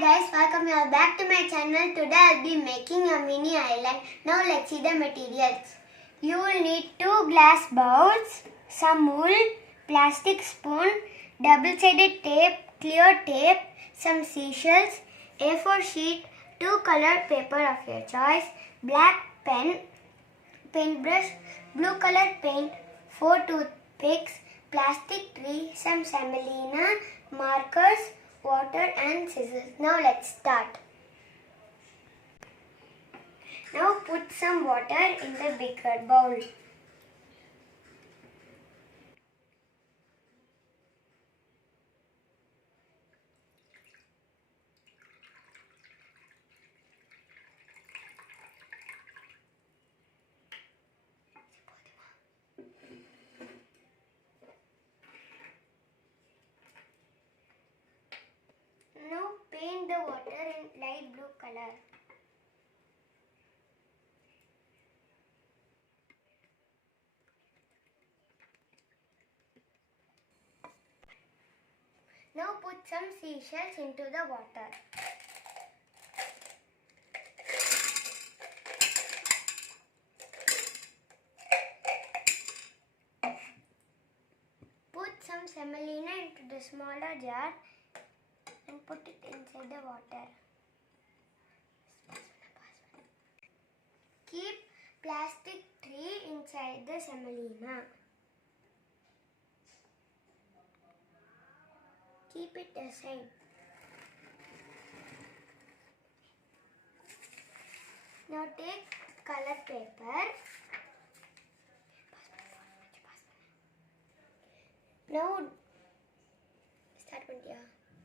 guys, welcome you all back to my channel. Today I'll be making a mini island. Now let's see the materials. You will need 2 glass bowls, some wool, plastic spoon, double-sided tape, clear tape, some seashells, A4 sheet, 2 colored paper of your choice, black pen, paintbrush, blue colored paint, 4 toothpicks, plastic tree, some semolina, markers, water and scissors. Now let's start. Now put some water in the bigger bowl. Now paint the water in light blue color. Now put some seashells into the water. Put some semolina into the smaller jar and put it inside the water. Keep plastic tree inside the semolina. Keep it aside. Now take color paper.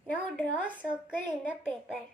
Now draw a circle in the paper.